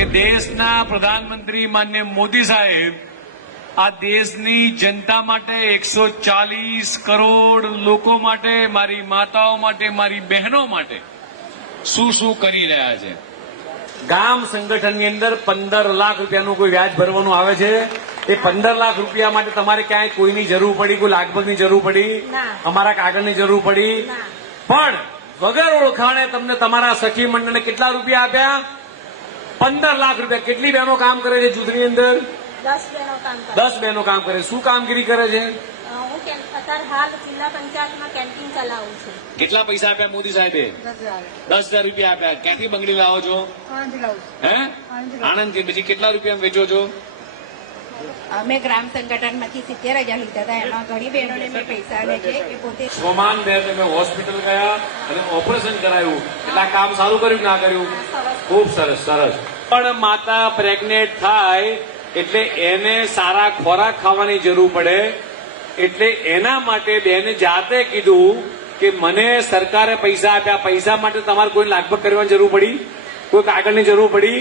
કે દેશના પ્રધાનમંત્રી માન્ય મોદી સાહેબ આ દેશની જનતા માટે 140 કરોડ લોકો માટે, મારી માતાઓ માટે, મારી બહેનો માટે શું શું કરી રહ્યા છે। ગામ સંગઠનની અંદર 15 લાખ રૂપિયાનું કોઈ વ્યાજ ભરવાનું આવે છે। એ 15 લાખ રૂપિયા માટે તમારે ક્યાંય કોઈની જરૂર પડી, કોઈ લાગભગની જરૂર પડી, અમારા કાગળની જરૂર પડી, પણ વગર ઓળખાણે તમને તમારા સખી મંડળને કેટલા રૂપિયા આપ્યા? 15 લાખ રૂપિયા। કેટલી બહેનો કામ કરે છે જૂથની અંદર? 10 બહેનો કામ કરે। શું કામગીરી કરે છે? અત્યારે હાલ જિલ્લા પંચાયતમાં કેન્ટીન ચલાવું છું। કેટલા પૈસા આપ્યા મોદી સાહેબે? 10,000 રૂપિયા આપ્યા। ક્યાંથી બંગડી લાવો છો? હે, આણંદથી। પછી કેટલા રૂપિયા વેચો છો? અમે ગ્રામ સંગઠનમાંથી 70,000 લીધા હતા, એમાં ઘણી બહેનોને મેં પૈસા આલે છે એ પોતે સ્વમાન બેન તમે હોસ્પિટલ ગયા અને ઓપરેશન કરાયું, એટલે આ કામ સારું કર્યું ના કર્યું? ખૂબ સરસ સરસ। પણ માતા પ્રેગ્નેન્ટ થાય એટલે એને સારા ખોરાક ખાવાની જરૂર પડે, એટલે એના માટે બેને જાતે કીધું કે મને સરકારે પૈસા આપ્યા, પૈસા માટે તમારે કોઈ લાગભગ કરવાની જરૂર પડી? કોઈ કાગળની જરૂર પડી?